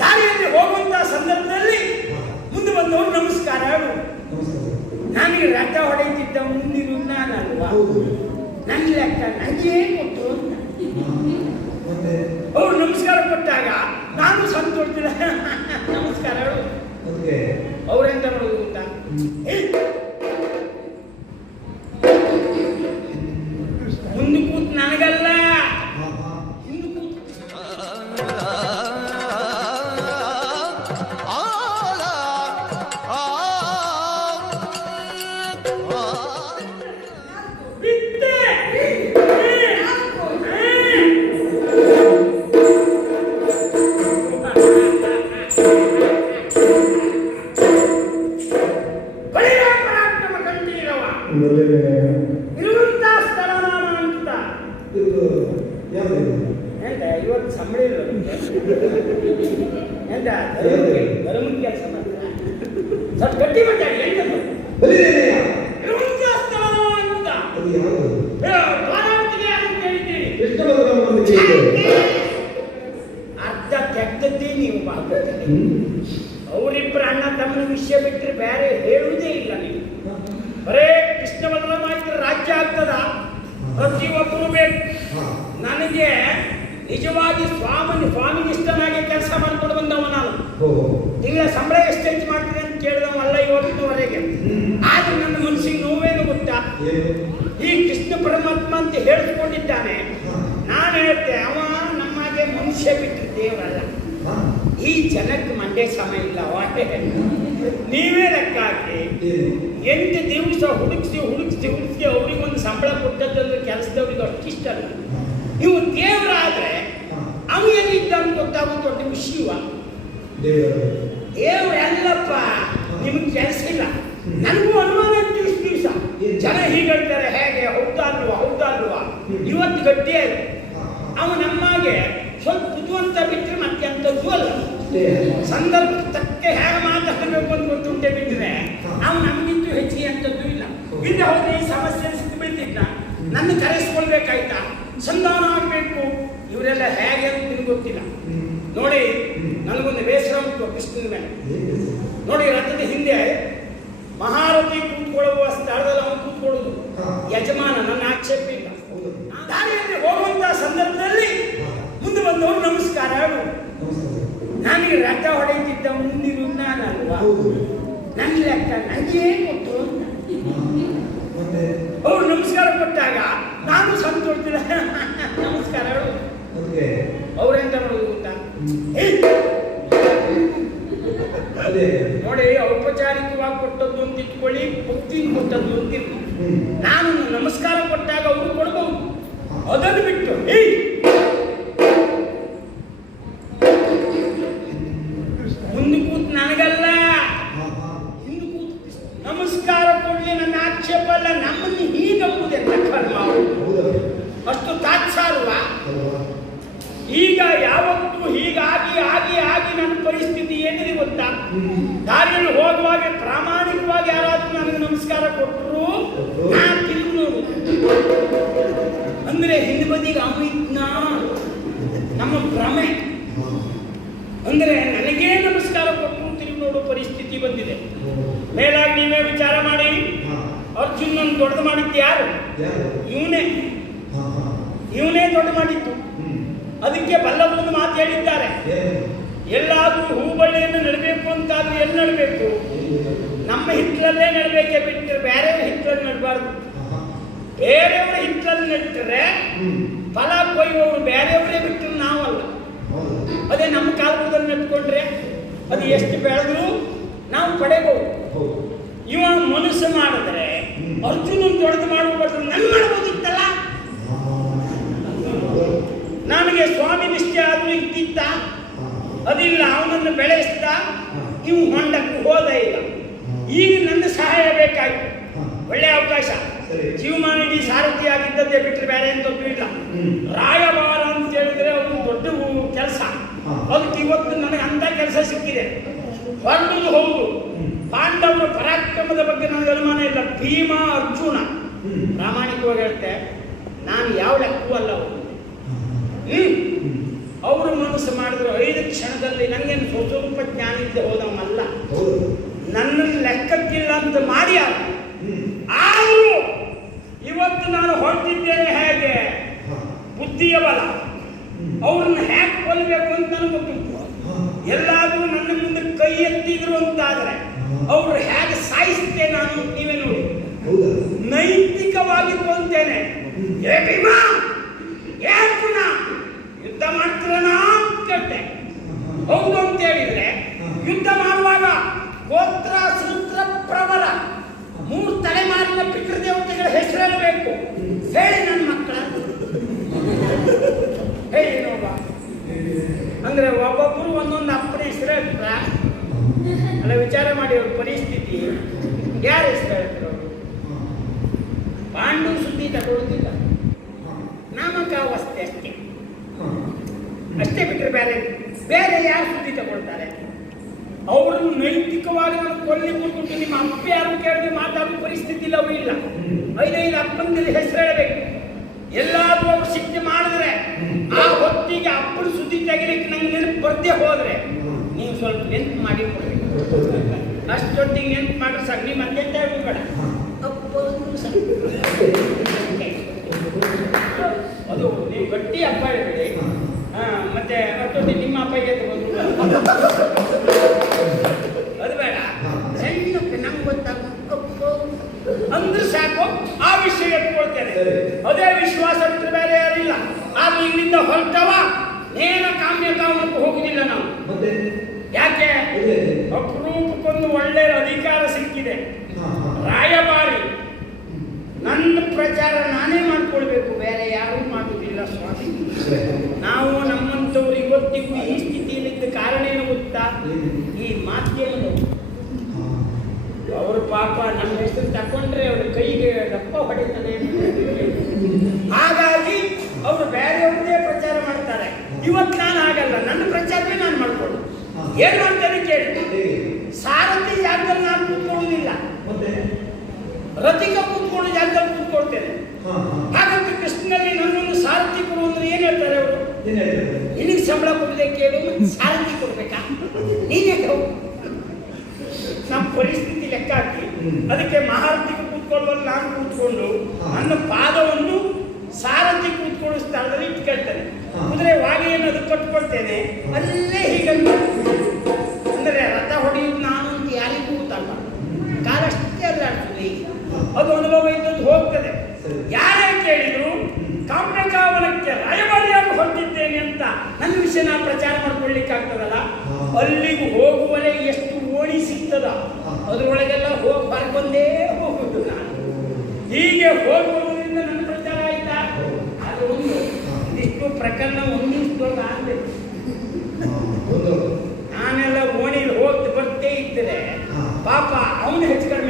ದಾರಿಯಲ್ಲಿ ಹೋಗುವಂತಹ ಸಂದರ್ಭದಲ್ಲಿ ಮುಂದೆ ಬಂದವರು ನಮಸ್ಕಾರ ಹೇಳು. ನನಗೆ ರಥ ಹೊಡೆಯುತ್ತಿದ್ದ ಮುಂದಿರು ನಾನಲ್ವಾ, ನನ್ನ ಲೆಕ್ಕ ನನಗೆ ಕೊಟ್ಟು ಅಂತ ಅವ್ರು ನಮಸ್ಕಾರ ಕೊಟ್ಟಾಗ ನಾನು ಸಂತೋಷದಿಲ್ಲ ನಮಸ್ಕಾರ ಹೇಳು. ಅವ್ರೆಂತ ಮಾಡೋದು ಗೊತ್ತಾ, ಮುಂದೆ ಕೂತ್ ನನಗಲ್ಲ ಹಿಂದೆ ಕೂತ್ ಇವತ್ತು ಸಂಬಳ ಗರಂ ಕೆಲಸ ಮಾಡ್ತಾರೆ ಸ್ವಲ್ಪ ಗಟ್ಟಿ ಮಾತಾಡಿ ಅರ್ಧ ತೆಗ್ದದ್ದೇ ನೀವು ಅವರಿಬ್ಬರು ಅಣ್ಣ ತಮ್ಮನ ವಿಷಯ ಬಿಟ್ಟರೆ ಬೇರೆ ಹೇಳುವುದೇ ಇಲ್ಲ. ನೀವು ಬರೇ ಕೃಷ್ಣ ಬಲರಾಮ ಮಾಡಿದ್ರೆ ರಾಜ್ಯ ಆಗ್ತದ, ಪ್ರತಿಯೊಬ್ಬರು ಬೇಕು. ನನಗೆ ನಿಜವಾಗಿ ಸ್ವಾಮಿನಿಷ್ಠನಾಗಿ ಕೆಲಸ ಮಾಡಿಕೊಂಡು ಬಂದವ ನಾನು. ತಿಂಗಳ ಸಂಬಳ ಎಷ್ಟು ಹೆಚ್ಚು ಮಾಡ್ತೀನಿ ಅಂತ ಕೇಳಿದವಲ್ಲ ಇವತ್ತಿನವರೆಗೆ. ಆದ್ರೆ ನನ್ನ ಮನಸ್ಸಿಗೆ ನೋವೇನು ಗೊತ್ತಾ, ಈ ಕೃಷ್ಣ ಪರಮಾತ್ಮ ಅಂತ ಹೇಳಿಸ್ಕೊಂಡಿದ್ದಾನೆ. ನಾನು ಹೇಳ್ತೆ ಅವ ನಮಗೆ ಮನುಷ್ಯ ಬಿಟ್ಟರೆ ದೇವರಲ್ಲ. ಈ ಜನಕ್ಕೆ ಮಂಡ್ಯ ಸಮಯ ಇಲ್ಲ. ನೀವೇ ಲೆಕ್ಕ ಹಾಕಿ 8 ದಿವಸ ಹುಡುಕಿಸಿ ಅವ್ರಿಗೊಂದು ಸಂಬಳ ಕೊಟ್ಟದ್ದಂದ್ರೆ ಕೆಲಸದವ್ರಿಗೆ ಅಷ್ಟು ಇಷ್ಟ ಅಲ್ಲ. ನೀವು ದೇವರಾದ್ರೆ ಅವ ಎಲ್ಲಿದ್ದ ಅಂತ ಗೊತ್ತಾಗೋದು ದೊಡ್ಡ ವಿಷಯವ. ದೇವ್ರ ಎಲ್ಲಪ್ಪ ನಿಮ್ಗೆ ಕೆಲಸ ಇಲ್ಲ. ನನಗೂ ಅನುಮಾನ ಇಷ್ಟು ದಿವಸ ಜನ ಹೀಗೆ ಹೇಳ್ತಾರೆ, ಹೇಗೆ ಹೌದಲ್ವಾ ಇವತ್ತು ಗಟ್ಟಿ ಆಯ್ತು. ಅವ ನಮ್ಮಾಗೆ ಸ್ವಲ್ಪ ಬುದ್ಧಿವಂತ ಬಿಟ್ಟರೆ ಮತ್ತೆ ಅಂತದ್ದು ಅಲ್ಲ. ಸಂದರ್ಭ ತಕ್ಕ ಹೇಗೆ ಮಾತಾಡಬೇಕು ಅಂತ ಗೊತ್ತುಂಟೆ ಬಿಟ್ಟರೆ ಅವ್ನು ನಮಗಿಂತೂ ಹೆಚ್ಚಿಗೆ ಅಂತದ್ದು ಇಲ್ಲ. ಹಿಂದೆ ಹೋದ್ರೆ ಈ ಸಮಸ್ಯೆ ಸಿಕ್ಕು ಬೀಳ್ತಿದ್ದ, ನನ್ನ ಕರೆಸ್ಕೊಳ್ಬೇಕಾಯ್ತಾ, ಸಂಧಾನ ಆಗಬೇಕು. ಇವರೆಲ್ಲ ಹೇಗೆ ಅಂತ ನಿಮ್ಗೆ ಗೊತ್ತಿಲ್ಲ. ನೋಡಿ, ನನಗೊಂದು ಬೇಸರ ಉಂಟು ಕೃಷ್ಣನ ಮೇಲೆ. ನೋಡಿ, ರಥದ ಹಿಂದೆ ಮಹಾರಥಿ ಕೂತ್ಕೊಳ್ಳುವ ಸ್ಥಳದಲ್ಲಿ ಅವನು ಕೂತ್ಕೊಳ್ಳುದು ಯಜಮಾನ, ನನ್ನ ಆಕ್ಷೇಪ ಇಲ್ಲ. ದಾರಿಯಲ್ಲಿ ಹೋಗುವಂತಹ ಸಂದರ್ಭದಲ್ಲಿ ಮುಂದೆ ಬಂದವರು ನಮಸ್ಕಾರ ಹೇಳು. ನನಗೆ ರಥ ಹೊಡೆಯುತ್ತಿದ್ದ ಮುಂದಿರು ನಾನಲ್ವಾ, ನನ್ನ ಲೆಕ್ಕ ನನಗೆ ಕೊಟ್ಟು ಅಂತ ಅವ್ರು ನಮಸ್ಕಾರ ಕೊಟ್ಟಾಗ ನಾನು ಸಂತೋಷದಿಲ್ಲ ನಮಸ್ಕಾರ ಹೇಳು. ಅವ್ರೆಂತ ಮಾಡೋದು ಗೊತ್ತಾ, ನೋಡಿ ಔಪಚಾರಿಕವಾಗಿ ಕೊಟ್ಟದ್ದು ಅಂತ ಇಟ್ಕೊಳ್ಳಿ, ಭಕ್ತಿ ಕೊಟ್ಟದ್ದು ಅಂತ. ನಾನು ನಮಸ್ಕಾರ ಕೊಟ್ಟಾಗ ಅವರು ಕೊಡಬಹುದು. ಅದನ್ನು ಬಿಟ್ಟು ಮುಂದೆ ಕೂತ್ ನನಗಲ್ಲ ಹಿಂದೆ ಕೂತ್ ನಮಸ್ಕಾರ ಕೊಡ್ಲಿ, ನನ್ನ ಆಕ್ಷೇಪ ಅಲ್ಲ. ನಮ್ಮನ್ನು ಹೀಗಂಬುದೆಂತ ಕರ್ಮ, ಅಷ್ಟು ತಾತ್ಸಾರವ. ಈಗ ಯಾವತ್ತೂ ಹೀಗಾಗಿ ಆಗಿ ಆಗಿ ನನ್ನ ಪರಿಸ್ಥಿತಿ ಏನಿದೆ ಗೊತ್ತಾ, ದಾರಿಯಲ್ಲಿ ಹೋಗುವಾಗ ಪ್ರಾಮಾಣಿಕವಾಗಿ ಯಾರಾದ್ರೂ ನನಗೆ ನಮಸ್ಕಾರ ಕೊಟ್ಟರು ನಾನು ತಿರುಗಿ ನೋಡು ಅಂದ್ರೆ ಹಿಂದೆ ಬದಿಗೆ ಅವ ಇದ್ನ ನಮ್ಮ ಭ್ರಮೆ. ಅಂದ್ರೆ ನನಗೇ ನಮಸ್ಕಾರ ಕೊಟ್ಟರು ತಿರುಗಿ ನೋಡೋ ಪರಿಸ್ಥಿತಿ ಬಂದಿದೆ. ಮೇಲಾಗಿ ನೀವೇ ವಿಚಾರ ಮಾಡಿ, ಅರ್ಜುನನ್ನು ದೊಡ್ಡದು ಮಾಡಿದ್ದು ಯಾರು? ಇವನೇ ದೊಡ್ಡ ಮಾಡಿದ್ದು. ಅದಕ್ಕೆ ಬಲ್ಲವೊಂದು ಮಾತು ಹೇಳಿದ್ದಾರೆ, ಎಲ್ಲಾದ್ರೂ ಹೂಬಳ್ಳಿಯನ್ನು ನಡಬೇಕು ಅಂತಾದ್ರೂ ಎಲ್ಲಿ ನಡಬೇಕು? ನಮ್ಮ ಹಿತ್ತಲಲ್ಲೇ ನಡಬೇಕೆ ಬಿಟ್ಟರೆ ಬೇರೆಯವ್ರ ಹಿತ್ತಲಲ್ಲಿ ನಡಬಾರ್ದು. ಬೇರೆಯವರ ಹಿತ್ತಲಲ್ಲಿ ನೆಟ್ಟರೆ ಫಲ ಕೊಯ್ಯುವವರು ಬೇರೆಯವರೇ ಬಿಟ್ಟರು ನಾವಲ್ಲ. ಅದೇ ನಮ್ಮ ಕಾಲದಲ್ಲಿ ನೆಟ್ಕೊಂಡ್ರೆ ಅದು ಎಷ್ಟು ಬೆಳೆದ್ರು ನಾವು ಪಡೆಯಬಹುದು. ಇವ ಮನಸ್ಸು ಮಾಡಿದ್ರೆ ಅರ್ಜುನನ್ ದೊಡ್ಡದು ಮಾಡಬಾರ್ದು, ನನ್ನ ಮಾಡಬಹುದಿತ್ತಲ್ಲ. ನನಗೆ ಸ್ವಾಮಿ ನಿಷ್ಠೆ ಆದ್ರೂ ಇದ್ದಿತ್ತ, ಅದಿಲ್ಲ. ಅವನನ್ನು ಬೆಳೆಸ್ತ ಇವು ಹೊಂಡಕ್ಕೆ ಹೋದ. ಇಲ್ಲ, ಈಗ ನನ್ನ ಸಹಾಯ ಬೇಕಾಯ್ತು. ಒಳ್ಳೆ ಅವಕಾಶ. ಜೀವಮಾನಿಗೆ ಸಾರಥಿ ಆಗಿದ್ದದ್ದೇ ಬಿಟ್ಟರೆ ಬೇರೆ ಎಂತದ್ದು ಇಲ್ಲ. ರಾಯಭಾರ ಅಂತ ಹೇಳಿದ್ರೆ ಒಂದು ದೊಡ್ಡ ಕೆಲಸ. ಅದಕ್ಕೆ ಇವತ್ತು ನನಗೆ ಅಂತ ಕೆಲಸ ಸಿಕ್ಕಿದೆ. ಹೊರಡುದು ಹೌದು. ಪಾಂಡವರ ಪರಾಕ್ರಮದ ಬಗ್ಗೆ ನನಗೆ ಅನುಮಾನ ಇಲ್ಲ. ಭೀಮ, ಅರ್ಜುನ ಪ್ರಾಮಾಣಿಕವಾಗಿ ಹೇಳ್ತೆ, ನಾನು ಯಾವ ಲೆಕ್ಕವೂ ಅಲ್ಲ. ಅವರು ಮನಸ್ಸು ಮಾಡಿದ್ರು 5 ಕ್ಷಣದಲ್ಲಿ ನನಗೇನು ಸ್ವಲ್ಪ ಜ್ಞಾನ ಇದ್ದೆ ಹೋದವನಲ್ಲ. ಹೌದು. ನನ್ನನ್ನು ಲೆಕ್ಕಕ್ಕಿಲ್ಲ ಅಂತ ಮಾಡಿ ಆದರೂ ಇವತ್ತು ನಾನು ಹೊರಟಿದ್ದೇನೆ ಹೇಗೆ ಬುದ್ಧಿಯ ಬಲ. ಅವ್ರನ್ನ ಹೇಗೆ ಕೊಲ್ಲಬೇಕು ಅಂತ ನನಗೆ ಗೊತ್ತುಂಟು. ಎಲ್ಲಾದರೂ ನನ್ನ ಮುಂದೆ ಕೈ ಎತ್ತಿದ್ರು ಅಂತಾದ್ರೆ ಅವ್ರು ಹೇಗೆ ಸಾಯಿಸುತ್ತೆ ನಾನು ನೀವೇ ನೋಡಿ. ನೈತಿಕವಾಗಿ ಕೊಲ್ತೇನೆ. ಏ ಭೀಮಾ, ಏರ್ಪುಣ ಯುದ್ಧ ಮಾಡ್ತೀರನಾ ಕೇಳ್ತೆ. ಹೌದು ಅಂತ ಹೇಳಿದ್ರೆ ಯುದ್ಧ ಮಾಡುವಾಗ ಗೋತ್ರ ಸೂತ್ರ ಪ್ರಬಲ 3 ತಲೆಮಾರಿನ ಪಿತೃದೇವತೆಗಳ ಹೆಸರು ಹೇಳಬೇಕು. ಹೇಳಿ ನನ್ನ ಮಕ್ಕಳ ಹೇಳಿ ನೋಡ. ಅಂದ್ರೆ ಒಬ್ಬೊಬ್ಬರು ಒಂದೊಂದು ಅಪ್ಪನ ಹೆಸರು ಹೇಳ್ತಾರ ಅಲ್ಲ. ವಿಚಾರ ಮಾಡಿ ಅವ್ರ ಪರಿಸ್ಥಿತಿ. ಯಾರ ಹೆಸರು ಹೇಳ್ತಾರೆ ಅವರು? ಪಾಂಡು ಸುದ್ದಿ ತಗೊಳ್ಳೋದಿಲ್ಲ, ನಾಮಕಾವಸ್ಥೆ ಅಷ್ಟೇ. ಅಷ್ಟೇ ಬಿಟ್ಟರೆ ಬೇರೆ ಬೇರೆ ಯಾರು ಸುದ್ದಿ ತಗೊಳ್ತಾರೆ? ಅವರನ್ನು ನೈತಿಕವಾಗಿ ನಾವು ಕೊಲ್ಲಿಕೊಂಡು ನಿಮ್ಮ ಅಪ್ಪ ಯಾರು ಕೇಳಿದ್ರೆ ಮಾತಾಡೋ ಪರಿಸ್ಥಿತಿ ಇಲ್ಲ. ಅವರು ಇಲ್ಲ. 5 ಅಪ್ಪಂದಿರ ಹೆಸರು ಹೇಳಬೇಕು. ಎಲ್ಲಾದ್ರೂ ಅವ್ರು ಶಿಕ್ಷೆ ಮಾಡಿದ್ರೆ ಆ ಹೊತ್ತಿಗೆ ಅಪ್ಪನ ಸುದ್ದಿ ತೆಗಿಲಿಕ್ಕೆ ನಂಗೆ ನೆನಪು ಬರ್ದೇ ಹೋದ್ರೆ ನೀವು ಸ್ವಲ್ಪ ನೆನಪು ಮಾಡಿ ಕೊಡ್ಬೇಕು. ಅಷ್ಟೊತ್ತಿಗೆ ನೆನಪು ಮಾಡ್ರೆ ಸಾಕು. ನೀವು ಅತ್ಯಂತ ಬೇಡ ಅದು ನೀವು ಗಟ್ಟಿ ಹಬ್ಬ ಹೇಳ್ಬೇಡಿ. ಮತ್ತೆ ಅಷ್ಟೊತ್ತಿಗೆ ನಿಮ್ಮ ಅಪ್ಪಗೆ ಅದು ಬೇಡ. ಸಣ್ಣಕ್ಕೆ ನಮ್ಗೆ ಗೊತ್ತಾಗ ಅಂದ್ರೆ ಸಾಕು. ಆ ವಿಷಯ ಎತ್ಕೊಳ್ತೇನೆ. ಅದೇ ವಿಶ್ವಾಸ ಬಿಟ್ಟರೆ ಬೇರೆ ಯಾರಿಲ್ಲ. ಆದ್ರೆ ಇಲ್ಲಿಂದ ಹೊರಟವ ನೇರ ಕಾಮ್ಯ ಕಾಮಕ್ಕೆ ಹೋಗುದಿಲ್ಲ ನಾವು. ಯಾಕೆ? ಅಪರೂಪಕ್ಕೊಂದು ಒಳ್ಳೆ ಅಧಿಕಾರ ಸಿಕ್ಕಿದೆ. ರಾಯಭಾರಿ. ನನ್ನ ಪ್ರಚಾರ ನಾನೇ ಮಾಡ್ಕೊಳ್ಬೇಕು, ಬೇರೆ ಯಾರೂ ಮಾಡುವುದಿಲ್ಲ ಸ್ವಾಮಿ. ನಾವು ನಮ್ಮಂಥವ್ರು ಇವತ್ತಿಗೂ ಈ ಸ್ಥಿತಿಯಲ್ಲಿದ್ದ ಕಾರಣ ಏನು ಗೊತ್ತಾ? ಈ ಮಾಧ್ಯಮದವರು. ಅವರು ಪಾಪ ನಮ್ಮ ಹೆಸರು ತಕೊಂಡ್ರೆ ಅವ್ರ ಕೈಗೆ ದಪ್ಪ ಹೊಡಿತದೆ. ಹಾಗಾಗಿ ಅವರು ಬೇರೆಯವ್ರದೇ ಪ್ರಚಾರ ಮಾಡ್ತಾರೆ. ಇವತ್ತು ನಾನು ಆಗಲ್ಲ, ನನ್ನ ಪ್ರಚಾರವೇ ನಾನು ಮಾಡ್ಕೊಳ್ಳೋದು. ಏನ್ ಮಾಡ್ತೇನೆ ಕೇಳಿ. ಸಾರಥಿ ಜಾಗದಲ್ಲಿ ನಾನು ಕೂತ್ಕೊಳ್ಳೋದಿಲ್ಲ, ರಥಿಕ ಕೂತ್ಕೊಂಡು ಜಾಗದಲ್ಲಿ ಕೂತ್ಕೊಳ್ತೇನೆ. ಹಾಗಂತ ಕೃಷ್ಣನಲ್ಲಿ ನನ್ನೊಂದು ಸಾರಥಿ ಕೊಡು ಅಂದ್ರೆ ಏನ್ ಹೇಳ್ತಾರೆ ಅವರು? ನಿನಗೆ ಸಂಬಳ ಕೊಡದೆ ಕೇಳು, ಸಾರಥಿ ಕೊಡ್ಬೇಕಾ? ನೀನೇ ನಮ್ಮ ಪರಿಸ್ಥಿತಿ ಲೆಕ್ಕ ಹಾಕಿ ಅದಕ್ಕೆ ಮಹಾರಥಿಗೆ ಕೂತ್ಕೊಳ್ಳುವಲ್ಲಿ ನಾನು ಕೂತ್ಕೊಂಡು ನನ್ನ ಪಾದವನ್ನು ಸಾರಥಿ ಕೂತ್ಕೊಳ್ಳೋ ಸ್ಥಳದಲ್ಲಿ ಇಟ್ಕೊಳ್ತೇನೆ. ಕುದುರೆ ವಾಗೆಯನ್ನು ಅದು ಕಟ್ಕೊಳ್ತೇನೆ. ಅಲ್ಲೇ ಹೀಗಂತ ಅಂದರೆ ರಥ ಹೊಡೆಯುವುದು ನಾನು ಅಂತ ಯಾರಿಗೂ ಗೊತ್ತಲ್ಲ. ಕಾಲಷ್ಟೇ ಅಲ್ಲಾಡ್ತದೆ. ಅದು ಅನುಭವ ಇದ್ದದ್ದು ಹೋಗ್ತದೆ. ಯಾರೇ ಕೇಳಿದ್ರು ಕಾಮ್ಯಕಾವನಕ್ಕೆ ರಾಯಭಾರಿಯಾಗಿ ಹೊರಟಿದ್ದೇನೆ ಅಂತ ನನ್ನ ವಿಷಯ ನಾ ಪ್ರಚಾರ ಮಾಡ್ಕೊಳ್ಳಿಕ್ಕೆ ಆಗ್ತದಲ್ಲ. ಅಲ್ಲಿಗೂ ಹೋಗುವರೆ ಎಷ್ಟು ಓಣಿ ಸಿಗ್ತದ ಅದ್ರೊಳಗೆಲ್ಲ ಹೋಗಿ ಬರ್ಬಂದೇ ಹೋಗುದು ನಾನು. ಹೀಗೆ ಹೋಗುವುದರಿಂದ ನನ್ನ ಪ್ರಚಾರ ಆಯ್ತಾ? ಅದು ಒಂದು ಇದಿಷ್ಟು ಪ್ರಕರಣ ಒಂದಿಷ್ಟೊಂದು ಆಗ್ಬೇಕು. ನಾನೆಲ್ಲ ಓಣಿಲಿ ಹೋಗ್ತು ಬರ್ತೇ ಇದ್ದರೆ ಪಾಪ ಅವನು ಹೆಚ್ಚು ಕಡಿಮೆ